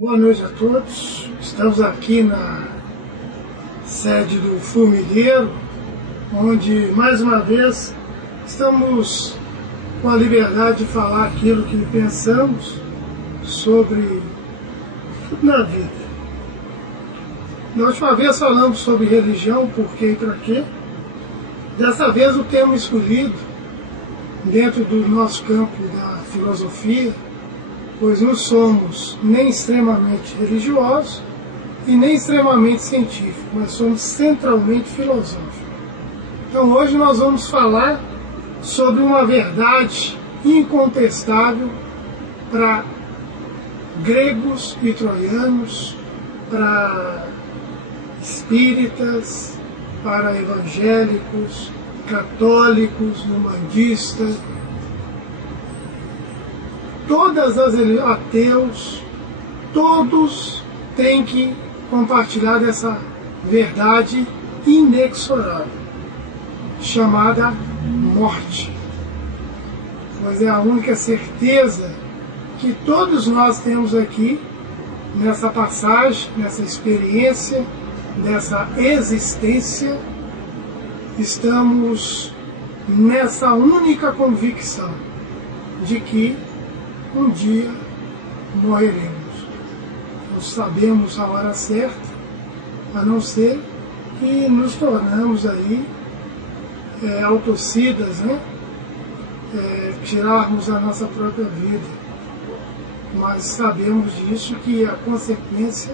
Boa noite a todos. Estamos aqui na sede do Formigueiro, onde, mais uma vez, estamos com a liberdade de falar aquilo que pensamos sobre tudo na vida. Na última vez falamos sobre religião, por quê e para quê. Dessa vez o tema escolhido, dentro do nosso campo da filosofia, pois não somos nem extremamente religiosos e nem extremamente científicos, mas somos centralmente filosóficos. Então hoje nós vamos falar sobre uma verdade incontestável para gregos e troianos, para espíritas, para evangélicos, católicos, umbandistas, todas as ateus, todos têm que compartilhar dessa verdade inexorável, chamada morte. Pois é a única certeza que todos nós temos aqui, nessa passagem, nessa experiência, nessa existência, estamos nessa única convicção de que um dia morreremos. Não sabemos a hora certa, a não ser que nos tornamos aí autocidas, né? Tirarmos a nossa própria vida. Mas sabemos disso, que a consequência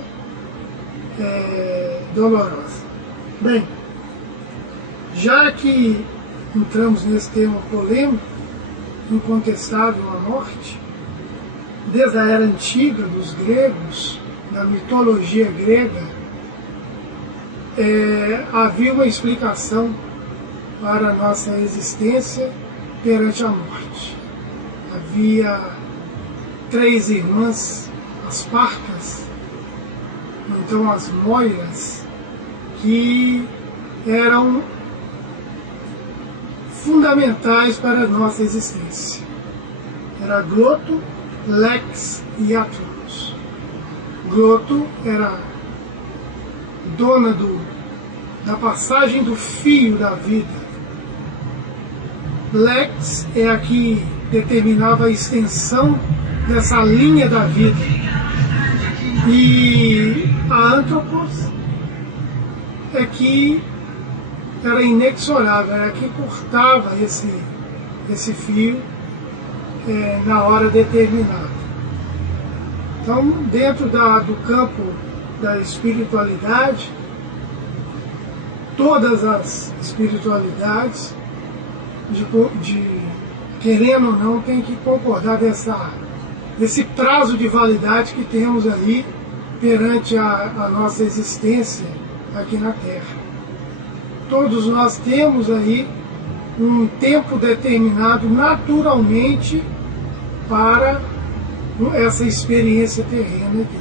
é dolorosa. Bem, já que entramos nesse tema polêmico, incontestável a morte, desde a era antiga dos gregos, da mitologia grega, havia uma explicação para a nossa existência perante a morte. Havia três irmãs, as Parcas, então as Moiras, que eram fundamentais para a nossa existência. Era Gloto, Lex e Atlas. Gloto era dona da passagem do fio da vida. Lex é a que determinava a extensão dessa linha da vida. E a Anthropos é que era inexorável, era que cortava esse fio na hora determinada. Então, dentro do campo da espiritualidade, todas as espiritualidades, querendo ou não, tem que concordar desse prazo de validade que temos aí perante a nossa existência aqui na Terra. Todos nós temos aí um tempo determinado naturalmente para essa experiência terrena aqui.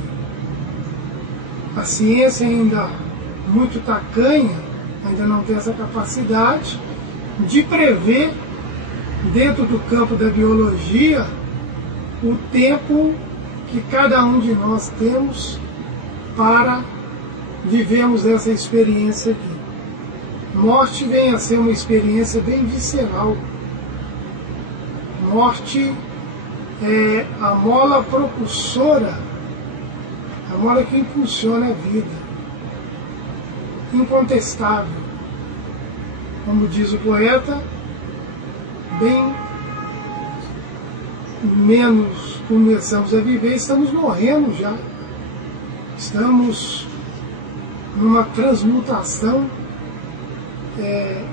A ciência ainda muito tacanha, ainda não tem essa capacidade de prever, dentro do campo da biologia, o tempo que cada um de nós temos para vivermos essa experiência aqui. Morte vem a ser uma experiência bem visceral. Morte é a mola propulsora, a mola que impulsiona a vida. Incontestável. Como diz o poeta, bem menos começamos a viver, estamos morrendo já. Estamos numa transmutação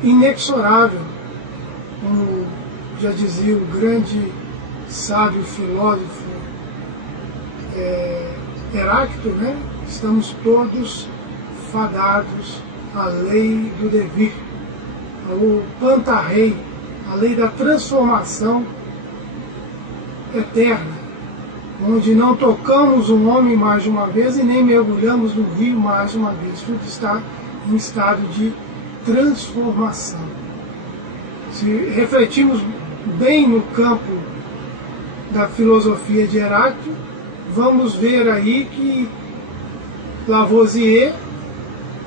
inexorável, como já dizia o grande sábio filósofo Heráclito, né? Estamos todos fadados à lei do devir, ao pantarrei, a lei da transformação eterna, onde não tocamos um homem mais de uma vez e nem mergulhamos no rio mais de uma vez. Tudo está em estado de transformação. Se refletirmos bem no campo da filosofia de Heráclito, vamos ver aí que Lavoisier,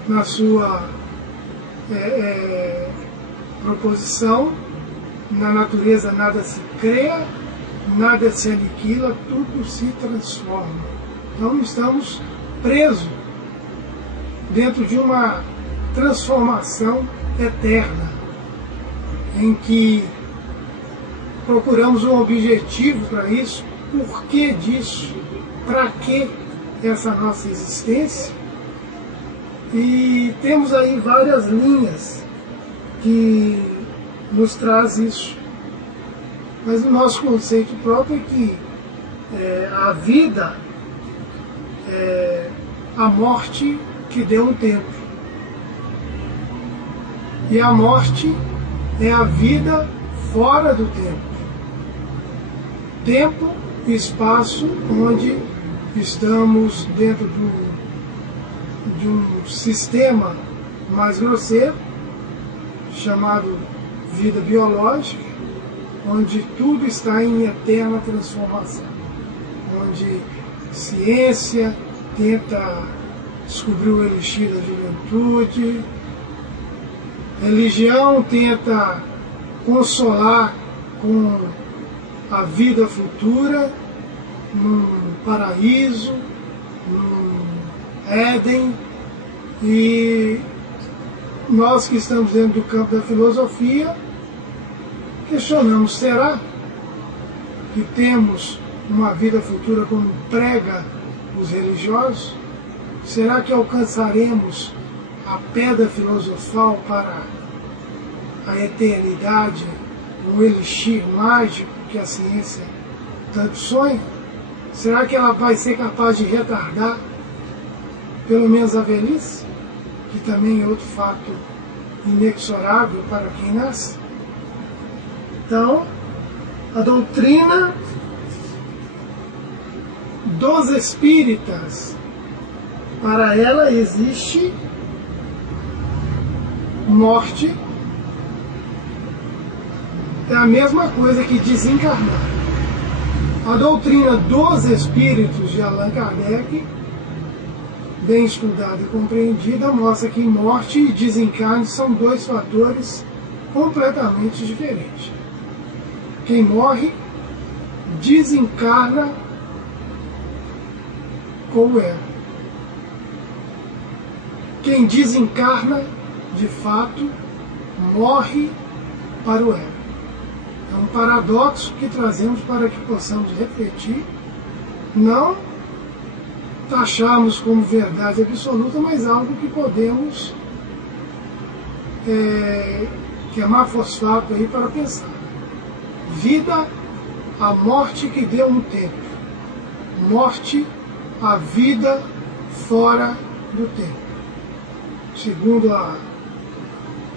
na sua proposição, na natureza nada se cria, nada se aniquila, tudo se transforma. Então estamos presos dentro de uma transformação eterna, em que procuramos um objetivo para isso. Por que disso? Para que essa nossa existência? E temos aí várias linhas que nos traz isso. Mas o nosso conceito próprio é que a vida é a morte que deu um tempo. E a morte é a vida fora do tempo. Tempo e espaço onde estamos dentro de um sistema mais grosseiro, chamado vida biológica, onde tudo está em eterna transformação, onde ciência tenta descobrir o elixir da juventude, religião tenta consolar com a vida futura, num paraíso, num Éden, e nós que estamos dentro do campo da filosofia questionamos: será que temos uma vida futura como prega os religiosos? Será que alcançaremos a pedra filosofal para a eternidade, um elixir mágico que a ciência tanto sonha? Será que ela vai ser capaz de retardar pelo menos a velhice, que também é outro fato inexorável para quem nasce? Então, a doutrina dos espíritas, para ela existe morte, é a mesma coisa que desencarnar. A doutrina dos espíritos de Allan Kardec, bem estudada e compreendida, mostra que morte e desencarne são dois fatores completamente diferentes. Quem morre desencarna como é. Quem desencarna, de fato, morre para o ego. É um paradoxo que trazemos para que possamos refletir, não taxarmos como verdade absoluta, mas algo que podemos queimar fosfato aí para pensar. Vida, a morte que deu um tempo. Morte, a vida fora do tempo. Segundo a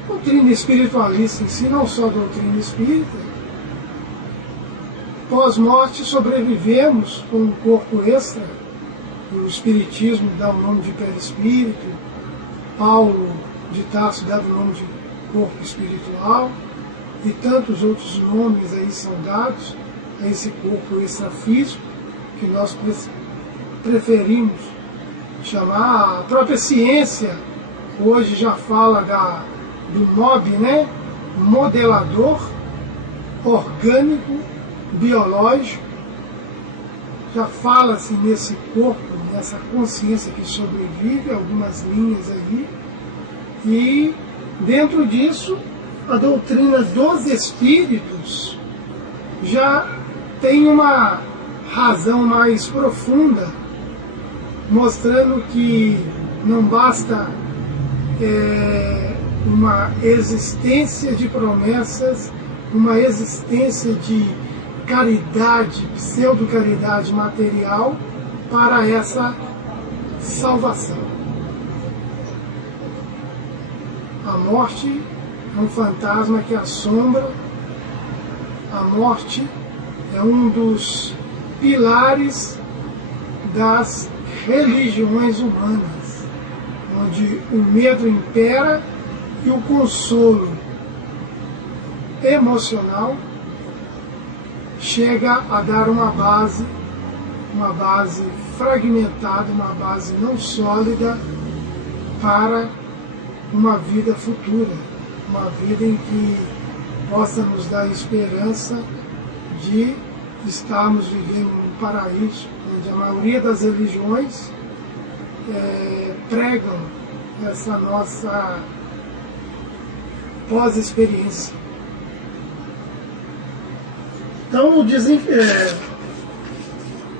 doutrina espiritualista em si, não só a doutrina espírita, pós-morte sobrevivemos com um corpo extra. O Espiritismo dá o nome de perispírito, Paulo de Tarso dá o nome de corpo espiritual, e tantos outros nomes aí são dados a esse corpo extrafísico, que nós preferimos chamar. A própria ciência hoje já fala do MOB, né? Modelador orgânico biológico. Já fala-se nesse corpo, nessa consciência que sobrevive, algumas linhas aí, e dentro disso a doutrina dos espíritos já tem uma razão mais profunda, mostrando que não basta uma existência de promessas, uma existência de caridade, pseudo-caridade material para essa salvação. A morte é um fantasma que assombra, a morte é um dos pilares das religiões humanas, onde o medo impera e o consolo emocional chega a dar uma base uma base fragmentada, uma base não sólida para uma vida futura, uma vida em que possa nos dar esperança de estarmos vivendo num paraíso, onde a maioria das religiões pregam essa nossa pós-experiência. Então,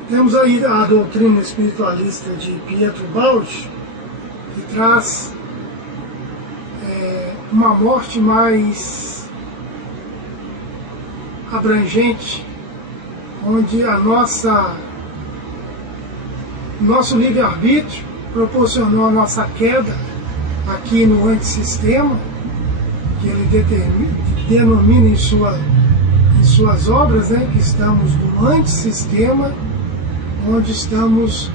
temos aí a doutrina espiritualista de Pietro Baldi, que traz uma morte mais abrangente, onde nosso livre-arbítrio proporcionou a nossa queda aqui no antissistema, que ele denomina em suas obras, né, que estamos no antissistema, onde estamos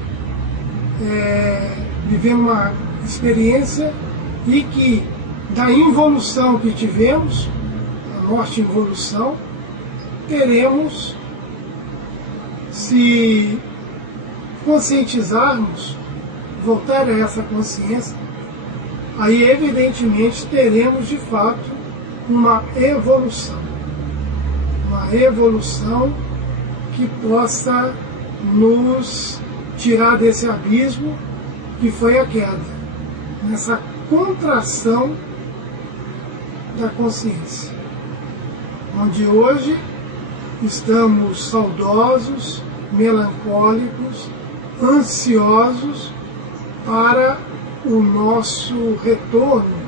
vivendo uma experiência e que da involução que tivemos, a morte-involução, teremos, se conscientizarmos, voltar a essa consciência, aí evidentemente teremos de fato uma evolução que possa nos tirar desse abismo que foi a queda, nessa contração da consciência, onde hoje estamos saudosos, melancólicos, ansiosos para o nosso retorno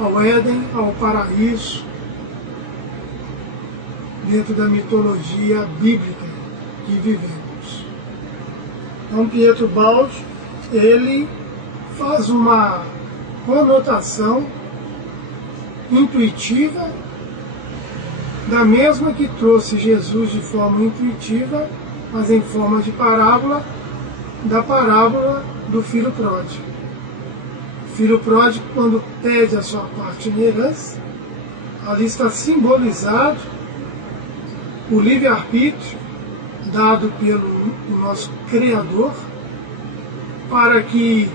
ao Éden, ao paraíso, dentro da mitologia bíblica que vivemos. Então, Pietro Baldi, ele faz uma conotação intuitiva, da mesma que trouxe Jesus de forma intuitiva, mas em forma de parábola, da parábola do filho pródigo. O filho pródigo, quando pede a sua parte em herança, ali está simbolizado o livre-arbítrio dado pelo nosso Criador, para que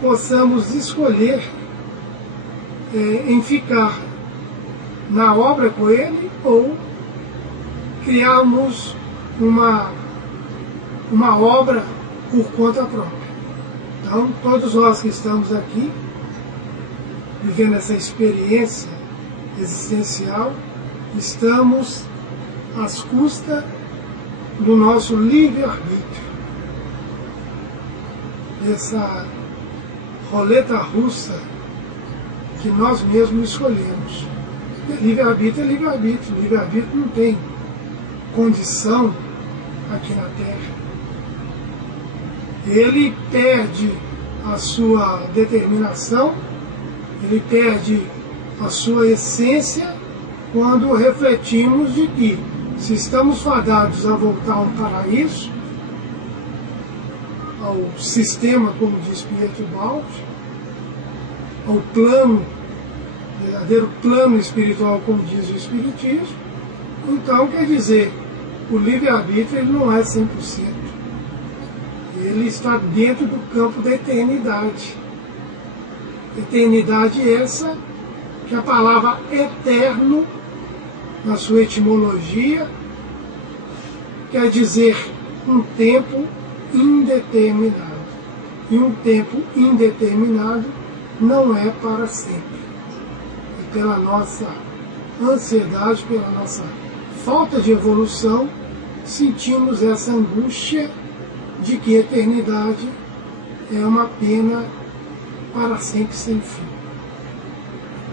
possamos escolher em ficar na obra com Ele ou criarmos uma obra por conta própria. Então, todos nós que estamos aqui, vivendo essa experiência existencial, estamos às custas do nosso livre-arbítrio. Essa roleta russa que nós mesmos escolhemos. Livre-arbítrio é livre-arbítrio. Livre-arbítrio não tem condição aqui na Terra. Ele perde a sua determinação, ele perde a sua essência quando refletimos de que, se estamos fadados a voltar ao paraíso, ao sistema, como diz Pietro Baldi, ao plano, verdadeiro plano espiritual, como diz o Espiritismo, então quer dizer, o livre-arbítrio ele não é 100%. Ele está dentro do campo da eternidade. Eternidade essa que a palavra eterno, na sua etimologia, quer dizer um tempo indeterminado. E um tempo indeterminado não é para sempre. E pela nossa ansiedade, pela nossa falta de evolução, sentimos essa angústia de que a eternidade é uma pena para sempre sem fim.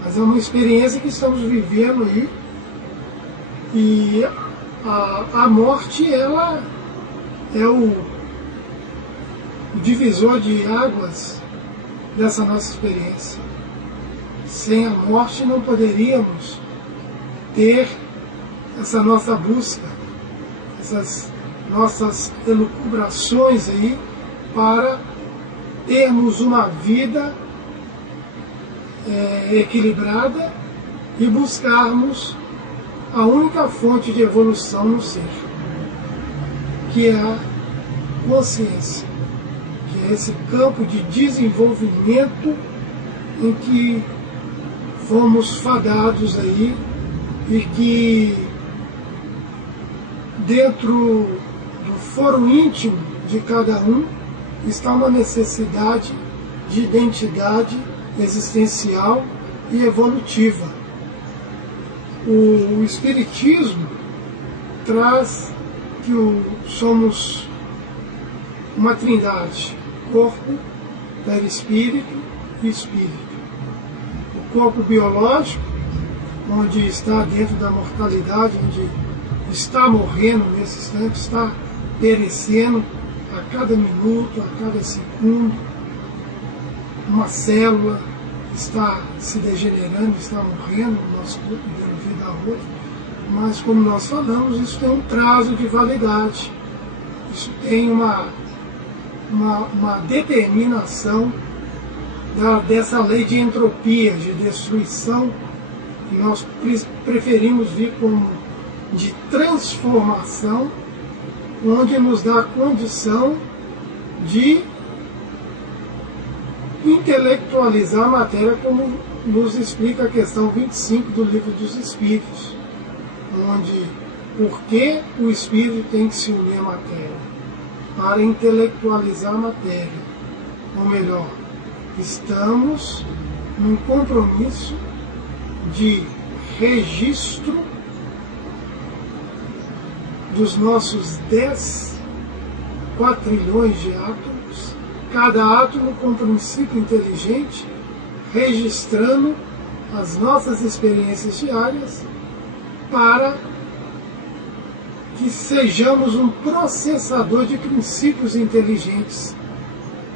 Mas é uma experiência que estamos vivendo aí, e a morte, ela é o divisor de águas dessa nossa experiência. Sem a morte não poderíamos ter essa nossa busca, essas nossas elucubrações aí para termos uma vida equilibrada e buscarmos a única fonte de evolução no ser, que é a consciência, que é esse campo de desenvolvimento em que fomos fadados aí e que dentro do foro íntimo de cada um está uma necessidade de identidade existencial e evolutiva. O Espiritismo traz que somos uma trindade: corpo, perispírito e espírito. O corpo biológico, onde está dentro da mortalidade, onde está morrendo nesse instante, está perecendo a cada minuto, a cada segundo. Uma célula está se degenerando, está morrendo, o nosso corpo dando vida a outra. Mas, como nós falamos, isso tem um prazo de validade. Isso tem uma determinação dessa lei de entropia, de destruição, que nós preferimos ver como de transformação, onde nos dá a condição de intelectualizar a matéria, como nos explica a questão 25 do Livro dos Espíritos, onde por que o espírito tem que se unir à matéria? Para intelectualizar a matéria. Ou melhor, estamos num compromisso de registro dos nossos 10 quatrilhões de átomos, cada átomo com um princípio inteligente, registrando as nossas experiências diárias para que sejamos um processador de princípios inteligentes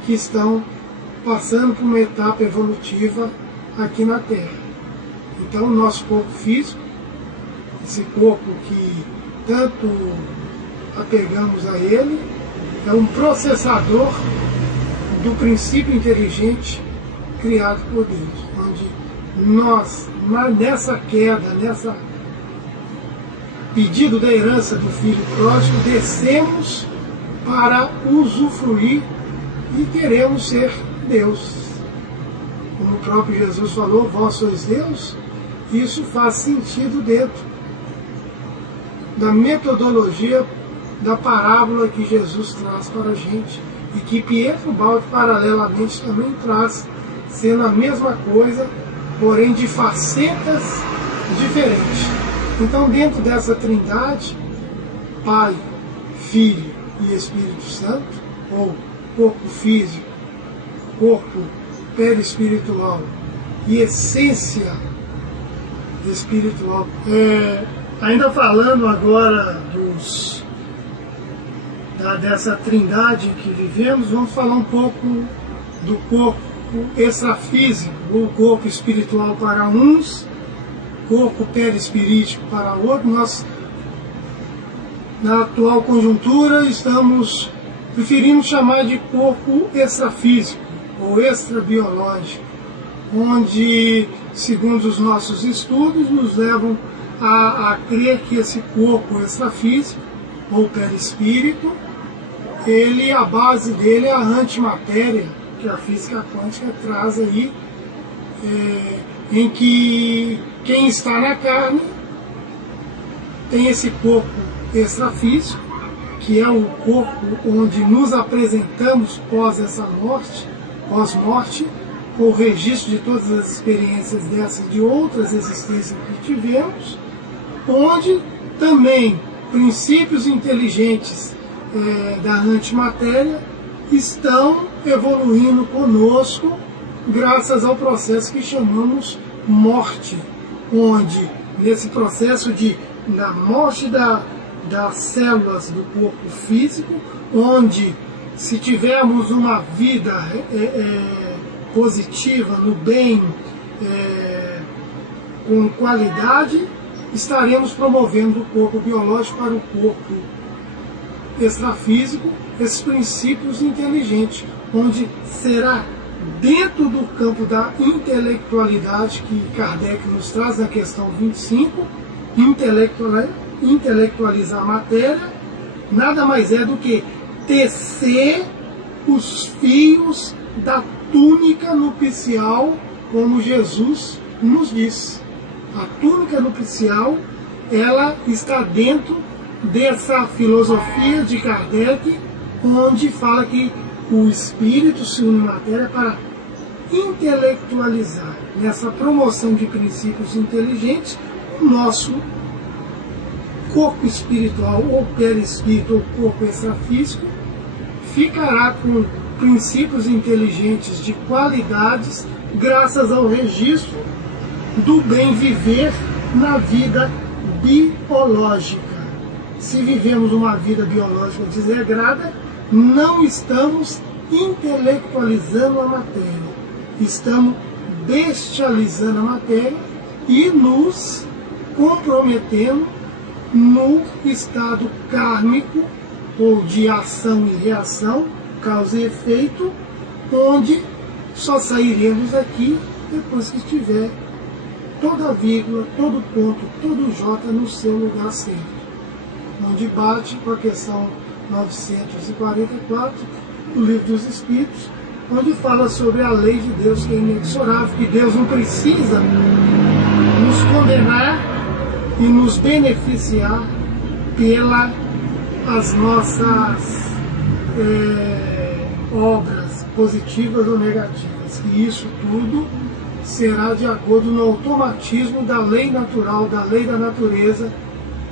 que estão passando por uma etapa evolutiva aqui na Terra. Então, o nosso corpo físico, esse corpo que tanto apegamos a ele, é um processador do princípio inteligente criado por Deus, onde nós, nessa queda, nessa pedido da herança do Filho Pródigo, descemos para usufruir e queremos ser Deus. Como o próprio Jesus falou, vós sois Deus, isso faz sentido dentro da metodologia da parábola que Jesus traz para a gente e que Pietro Baldi paralelamente também traz, sendo a mesma coisa, porém de facetas diferentes. Então, dentro dessa trindade, Pai, Filho e Espírito Santo, ou corpo físico, corpo perispiritual e essência espiritual. Ainda falando agora dessa trindade que vivemos, vamos falar um pouco do corpo extrafísico, ou corpo espiritual para uns, corpo perispirítico para outro. Nós, na atual conjuntura, estamos preferindo chamar de corpo extrafísico ou extrabiológico, onde, segundo os nossos estudos, nos levam a crer que esse corpo extrafísico ou perispírito, a base dele é a antimatéria, que a física quântica traz aí, em que quem está na carne tem esse corpo extrafísico, que é o corpo onde nos apresentamos pós essa morte, pós-morte, com o registro de todas as experiências dessas, de outras existências que tivemos, onde também princípios inteligentes da antimatéria estão evoluindo conosco graças ao processo que chamamos morte, onde nesse processo da morte das células do corpo físico, onde se tivermos uma vida positiva, no bem, com qualidade, estaremos promovendo o corpo biológico para o corpo extrafísico, esses princípios inteligentes, onde será dentro do campo da intelectualidade que Kardec nos traz na questão 25, intelectualizar a matéria, nada mais é do que tecer os fios da túnica nupcial, como Jesus nos diz. A túnica nupcial, ela está dentro dessa filosofia de Kardec, onde fala que o espírito se une à matéria para intelectualizar, nessa promoção de princípios inteligentes, o nosso corpo espiritual, ou perispírito, ou corpo extrafísico, ficará com princípios inteligentes de qualidades, graças ao registro do bem viver na vida biológica. Se vivemos uma vida biológica desregrada, não estamos intelectualizando a matéria, estamos bestializando a matéria e nos comprometendo no estado kármico, ou de ação e reação, causa e efeito, onde só sairemos aqui depois que estiver toda vírgula, todo ponto, todo J no seu lugar certo. Onde bate com a questão 944 do Livro dos Espíritos, onde fala sobre a lei de Deus que é inexorável, que Deus não precisa nos condenar e nos beneficiar pelas nossas obras positivas ou negativas. E isso tudo será de acordo no automatismo da lei natural, da lei da natureza,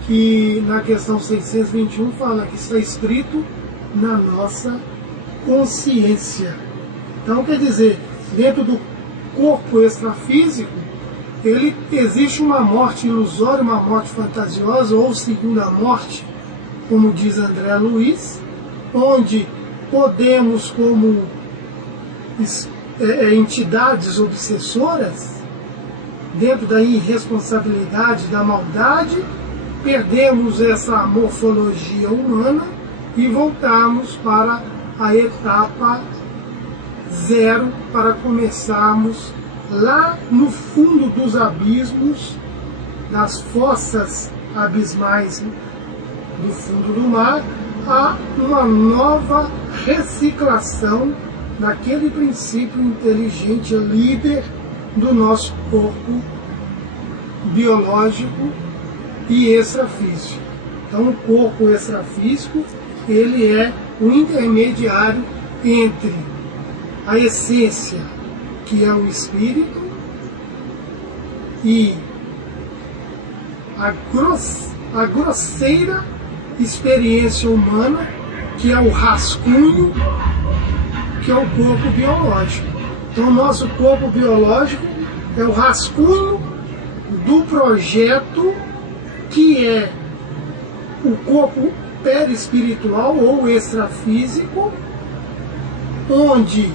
que na questão 621 fala que está escrito na nossa consciência. Então, quer dizer, dentro do corpo extrafísico, existe uma morte ilusória, uma morte fantasiosa, ou segunda morte, como diz André Luiz, onde podemos, como entidades obsessoras, dentro da irresponsabilidade, da maldade, perdemos essa morfologia humana e voltamos para a etapa zero, para começarmos lá no fundo dos abismos, das fossas abismais do fundo do mar, a uma nova reciclação daquele princípio inteligente líder do nosso corpo biológico e extrafísico. Então, o corpo extrafísico, ele é o intermediário entre a essência, que é o espírito, e a grosseira experiência humana, que é o rascunho, que é o corpo biológico. Então, o nosso corpo biológico é o rascunho do projeto que é o corpo perispiritual ou extrafísico, onde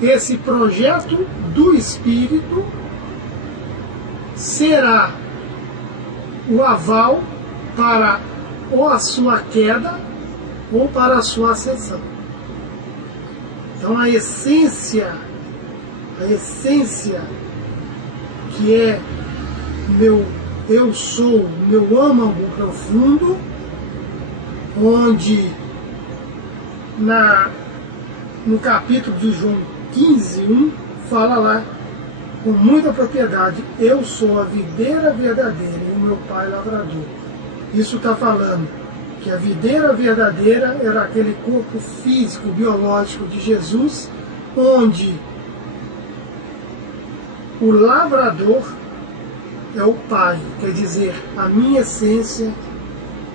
esse projeto do espírito será o aval para ou a sua queda ou para a sua ascensão. Então a essência que é meu eu sou, meu âmago profundo, onde no capítulo de João 15:1 fala lá com muita propriedade: eu sou a videira verdadeira e o meu pai lavrador. Isso está falando que a videira verdadeira era aquele corpo físico, biológico de Jesus, onde o lavrador é o Pai, quer dizer, a minha essência,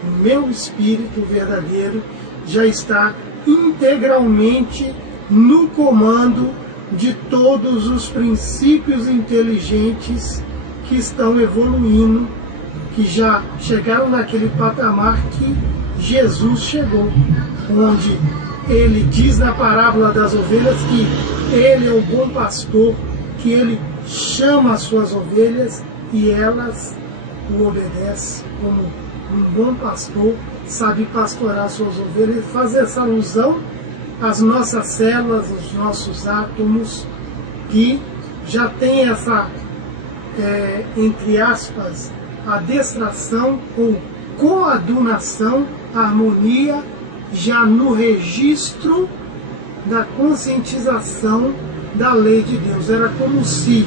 o meu espírito verdadeiro já está integralmente no comando de todos os princípios inteligentes que estão evoluindo, que já chegaram naquele patamar que Jesus chegou, onde ele diz na parábola das ovelhas que ele é o bom pastor, que ele chama as suas ovelhas e elas o obedecem, como um bom pastor sabe pastorar suas ovelhas. E faz essa alusão às nossas células, aos nossos átomos, que já tem essa, entre aspas, adestração ou coadunação harmonia já no registro da conscientização da lei de Deus. Era como se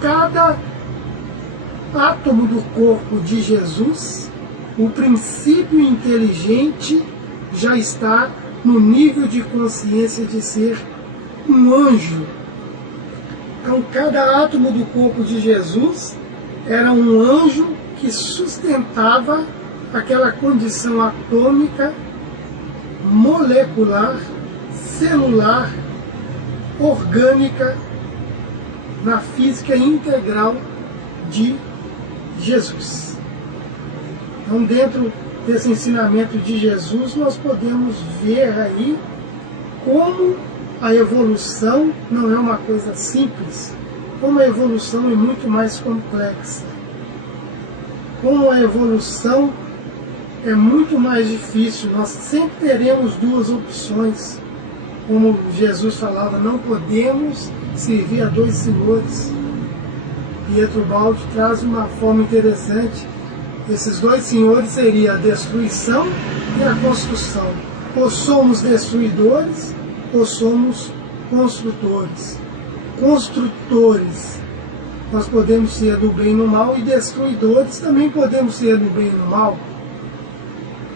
cada átomo do corpo de Jesus, o princípio inteligente já está no nível de consciência de ser um anjo. Então, cada átomo do corpo de Jesus era um anjo que sustentava aquela condição atômica, molecular, celular, orgânica, na física integral de Jesus. Então, dentro desse ensinamento de Jesus, nós podemos ver aí como a evolução não é uma coisa simples, como a evolução é muito mais complexa, como a evolução é muito mais difícil. Nós sempre teremos duas opções. Como Jesus falava, não podemos servir a dois senhores. Pietro Baldi traz uma forma interessante. Esses dois senhores seriam a destruição e a construção. Ou somos destruidores, ou somos construtores. Construtores, nós podemos ser do bem e no mal, e destruidores também podemos ser do bem e no mal.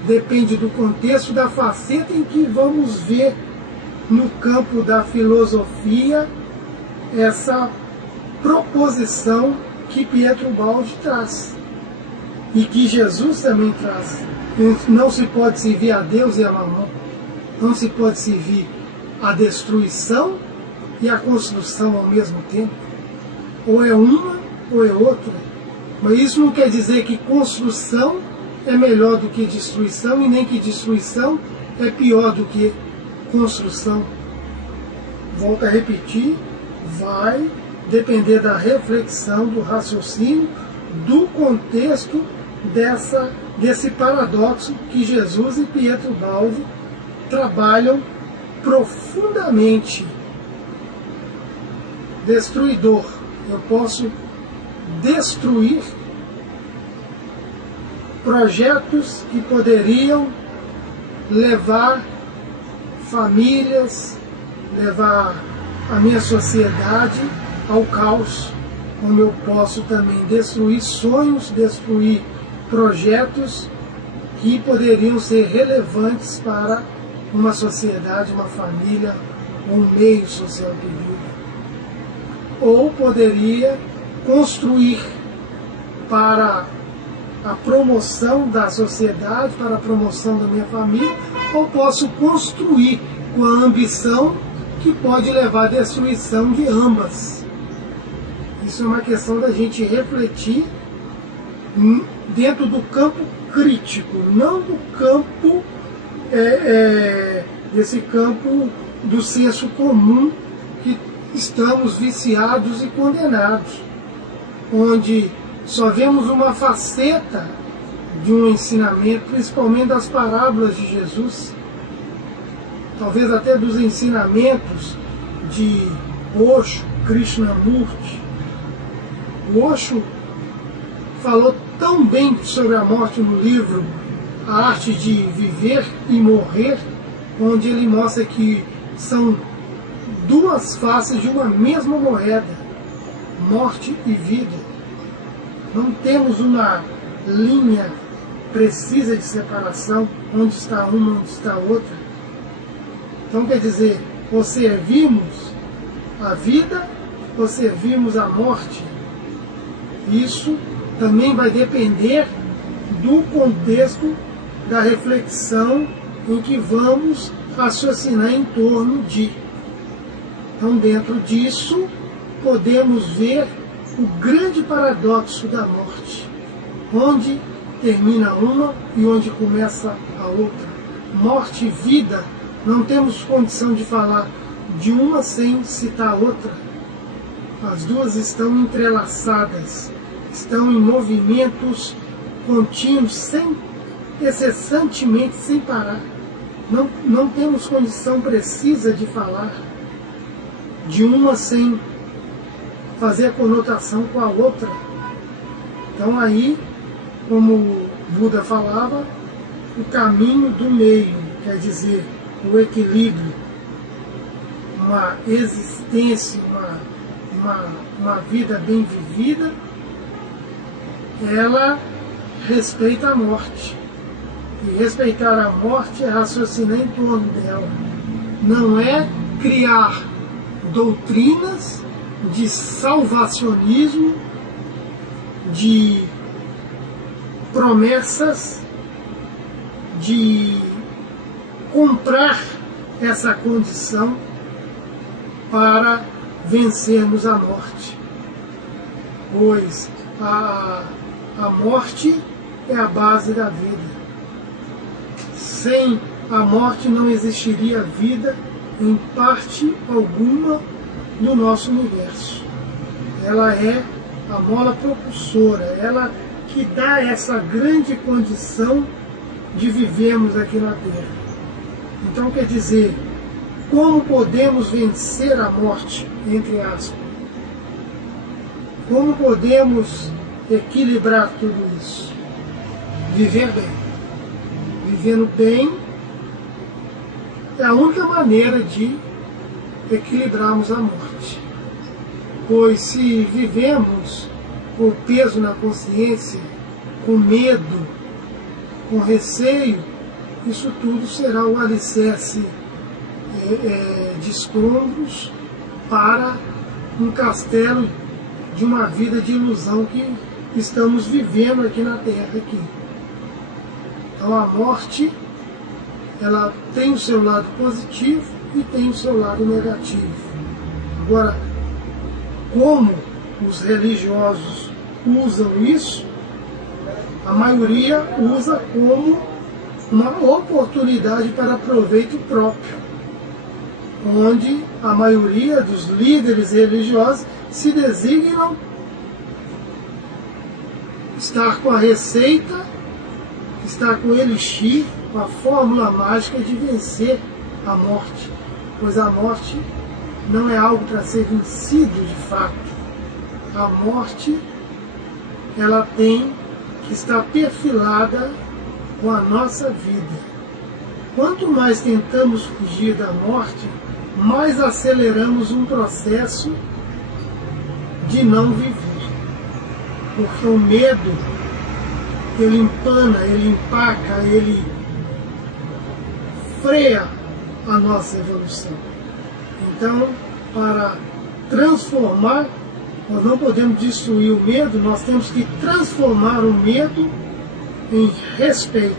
Depende do contexto, da faceta em que vamos ver no campo da filosofia essa proposição que Pietro Baldi traz e que Jesus também traz. Não se pode servir a Deus e a Mamon, não se pode servir a destruição e a construção ao mesmo tempo. Ou é uma ou é outra. Mas isso não quer dizer que construção é melhor do que destruição, e nem que destruição é pior do que construção. Volto a repetir, vai depender da reflexão, do raciocínio, do contexto desse paradoxo que Jesus e Pietro Baldi trabalham profundamente. Destruidor. Eu posso destruir projetos que poderiam levar famílias, levar a minha sociedade ao caos, como eu posso também destruir sonhos, destruir projetos que poderiam ser relevantes para uma sociedade, uma família, um meio social que vive. Ou poderia construir para a promoção da sociedade, para a promoção da minha família, ou posso construir com a ambição que pode levar à destruição de ambas. Isso é uma questão da gente refletir dentro do campo crítico, não do campo desse campo do senso comum que estamos viciados e condenados, onde só vemos uma faceta de um ensinamento, principalmente das parábolas de Jesus, talvez até dos ensinamentos de Osho Krishnamurti. O Osho falou tão bem sobre a morte no livro A Arte de Viver e Morrer, onde ele mostra que são duas faces de uma mesma moeda, morte e vida. Não temos uma linha precisa de separação, onde está uma, onde está outra. Então quer dizer, ou servimos a vida, ou servimos a morte. Isso também vai depender do contexto da reflexão em que vamos raciocinar em torno de. Então, dentro disso, podemos ver o grande paradoxo da morte, onde termina uma e onde começa a outra. Morte e vida, não temos condição de falar de uma sem citar a outra. As duas estão entrelaçadas, estão em movimentos contínuos, incessantemente, sem parar. Não temos condição precisa de falar de uma sem fazer a conotação com a outra. Então aí, como Buda falava, o caminho do meio, quer dizer, o equilíbrio, uma existência, uma vida bem vivida, ela respeita a morte. E respeitar a morte é raciocinar em torno dela. Não é criar doutrinas de salvacionismo, de promessas de comprar essa condição para vencermos a morte. Pois a morte é a base da vida. Sem a morte não existiria vida em parte alguma do nosso universo. Ela é a mola propulsora, ela que dá essa grande condição de vivermos aqui na Terra. Então, quer dizer, como podemos vencer a morte, entre aspas? Como podemos equilibrar tudo isso? Viver bem. Vivendo bem é a única maneira de equilibrarmos a morte. Pois se vivemos com peso na consciência, com medo, com receio, isso tudo será o alicerce de escombros para um castelo de uma vida de ilusão que estamos vivendo aqui na Terra. Aqui. Então a morte, ela tem o seu lado positivo e tem o seu lado negativo. Agora, como os religiosos usam isso, a maioria usa como uma oportunidade para proveito próprio, onde a maioria dos líderes religiosos se designam estar com a receita, estar com o elixir, com a fórmula mágica de vencer a morte, pois a morte não é algo para ser vencido de fato. A morte, ela tem que estar perfilada com a nossa vida. Quanto mais tentamos fugir da morte, mais aceleramos um processo de não viver. Porque o medo, ele empana, ele empaca, ele freia a nossa evolução. Então, para transformar, nós não podemos destruir o medo, nós temos que transformar o medo em respeito.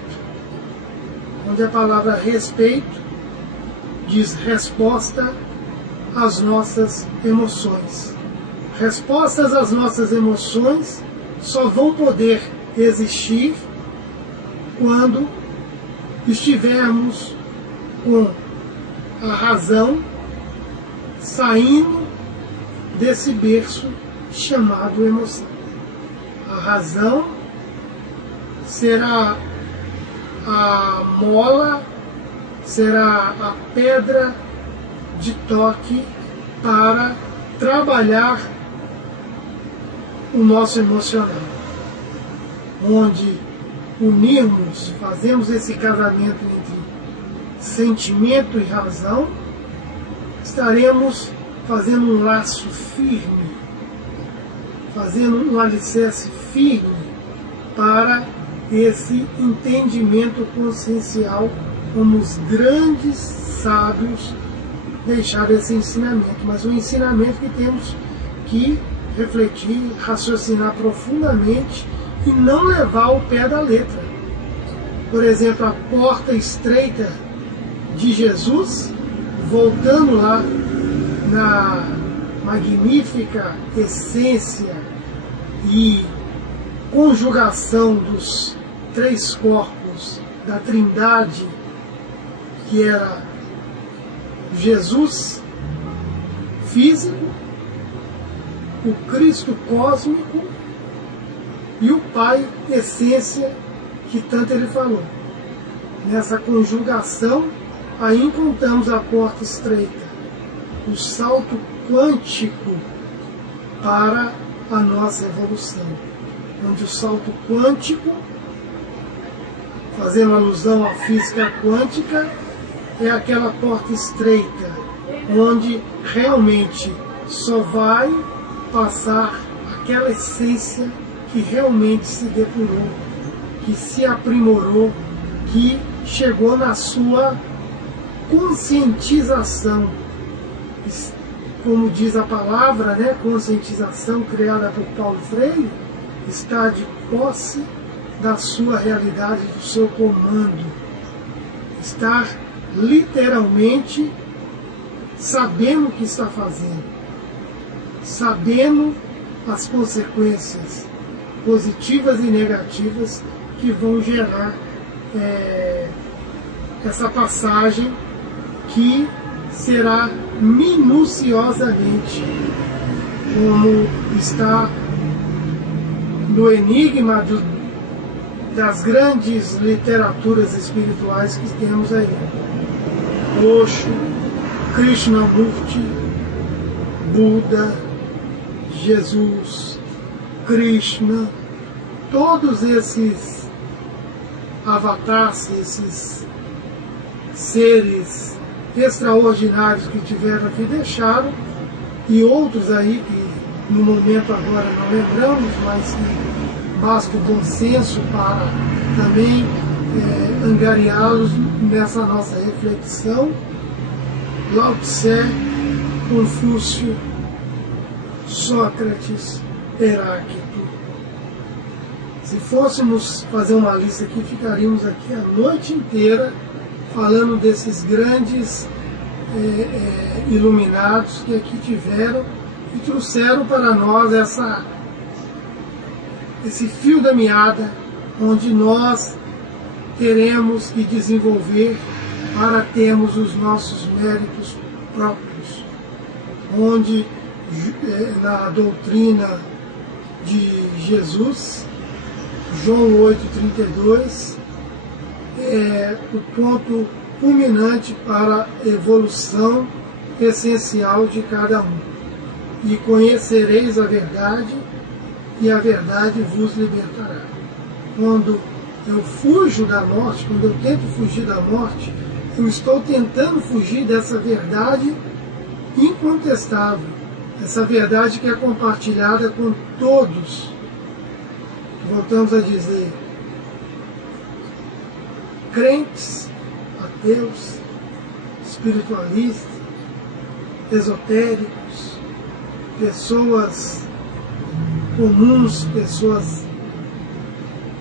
Onde a palavra respeito diz resposta às nossas emoções. Respostas às nossas emoções só vão poder existir quando estivermos com a razão saindo desse berço chamado emoção. A razão será a mola, será a pedra de toque para trabalhar o nosso emocional, onde unirmos, fazemos esse casamento entre sentimento e razão, estaremos fazendo um laço firme, fazendo um alicerce firme para esse entendimento consciencial, como os grandes sábios deixaram esse ensinamento. Mas um ensinamento que temos que refletir, raciocinar profundamente e não levar ao pé da letra. Por exemplo, a porta estreita de Jesus, voltando lá na magnífica essência e conjugação dos três corpos da Trindade, que era Jesus físico, o Cristo cósmico e o Pai essência, que tanto ele falou. Nessa conjugação, aí encontramos a porta estreita, o salto quântico para a nossa evolução, onde o salto quântico fazendo alusão à física quântica, é aquela porta estreita, onde realmente só vai passar aquela essência que realmente se depurou, que se aprimorou, que chegou na sua conscientização. Como diz a palavra, né, conscientização criada por Paulo Freire, está de posse da sua realidade, do seu comando. Estar literalmente sabendo o que está fazendo, sabendo as consequências positivas e negativas que vão gerar essa passagem, que será minuciosamente, como está no enigma das grandes literaturas espirituais que temos aí. Osho, Krishnamurti, Buda, Jesus, Krishna, todos esses avatares, esses seres extraordinários que tiveram aqui, deixaram, e outros aí que no momento agora não lembramos, mas que basta o bom senso para também angariá-los nessa nossa reflexão. Lao Tse, Confúcio, Sócrates, Heráclito. Se fôssemos fazer uma lista aqui, ficaríamos aqui a noite inteira falando desses grandes iluminados que aqui tiveram e trouxeram para nós esse fio da meada, onde nós teremos que desenvolver para termos os nossos méritos próprios, onde na doutrina de Jesus, João 8,32, é o ponto culminante para a evolução essencial de cada um. E conhecereis a verdade, e a verdade vos libertará. Quando eu fujo da morte, quando eu tento fugir da morte, eu estou tentando fugir dessa verdade incontestável, essa verdade que é compartilhada com todos. Voltamos a dizer, crentes, ateus, espiritualistas, esotéricos, pessoas comuns, pessoas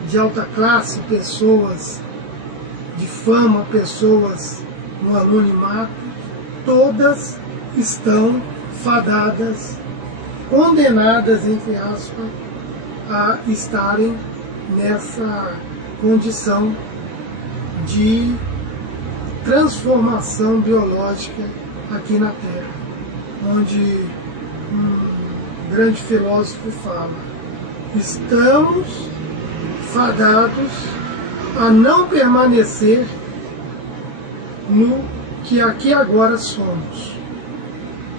de alta classe, pessoas de fama, pessoas no anonimato, todas estão fadadas, condenadas, entre aspas, a estarem nessa condição de transformação biológica aqui na Terra, onde um grande filósofo fala: estamos fadados a não permanecer no que aqui agora somos.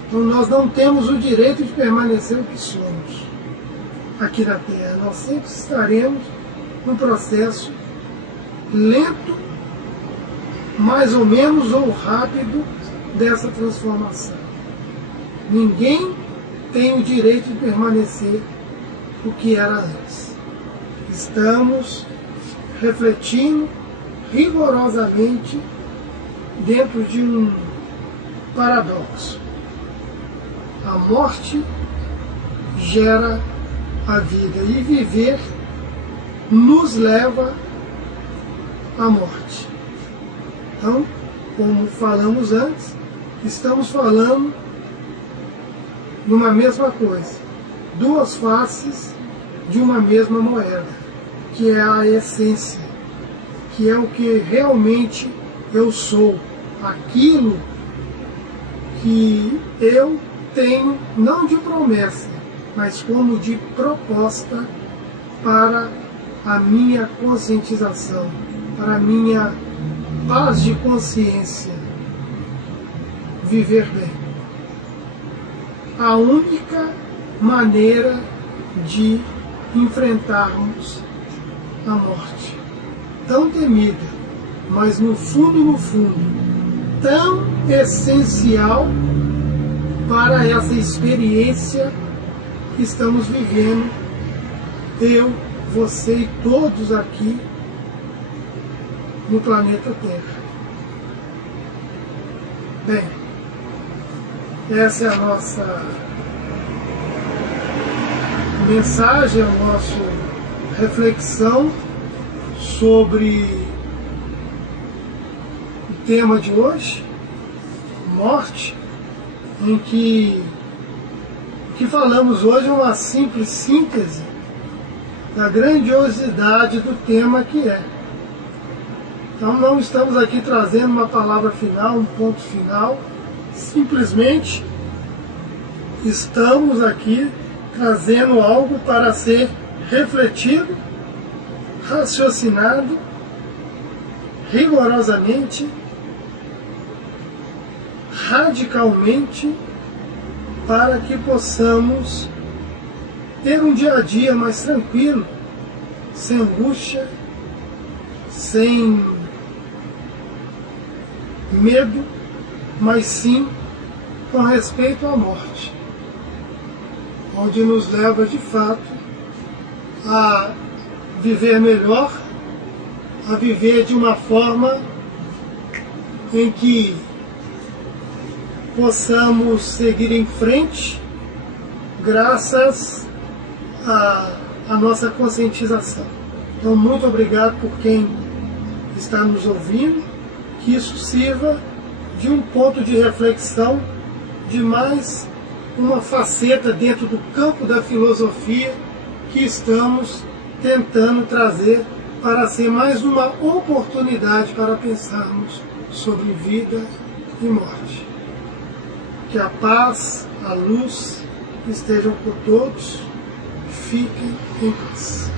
Então nós não temos o direito de permanecer o que somos aqui na Terra. Nós sempre estaremos num processo lento, mais ou menos, ou rápido, dessa transformação. Ninguém tem o direito de permanecer o que era antes. Estamos refletindo rigorosamente dentro de um paradoxo. A morte gera a vida e viver nos leva à morte. Então, como falamos antes, estamos falando numa mesma coisa, duas faces de uma mesma moeda, que é a essência, que é o que realmente eu sou, aquilo que eu tenho, não de promessa, mas como de proposta para a minha conscientização, para a minha paz de consciência, viver bem. A única maneira de enfrentarmos a morte. tão temida, mas no fundo, tão essencial para essa experiência que estamos vivendo, eu, você e todos aqui no planeta Terra. Bem, essa é a nossa mensagem, a nossa reflexão sobre o tema de hoje, morte, em que falamos hoje é uma simples síntese da grandiosidade do tema que é. Então não estamos aqui trazendo uma palavra final, um ponto final, simplesmente estamos aqui trazendo algo para ser refletido, raciocinado, rigorosamente, radicalmente, para que possamos ter um dia a dia mais tranquilo, sem angústia, sem medo, mas sim com respeito à morte, onde nos leva de fato a viver melhor, a viver de uma forma em que possamos seguir em frente graças à nossa conscientização. Então, muito obrigado por quem está nos ouvindo, que isso sirva de um ponto de reflexão, de mais uma faceta dentro do campo da filosofia que estamos tentando trazer para ser mais uma oportunidade para pensarmos sobre vida e morte. Que a paz, a luz estejam por todos. Fiquem em paz.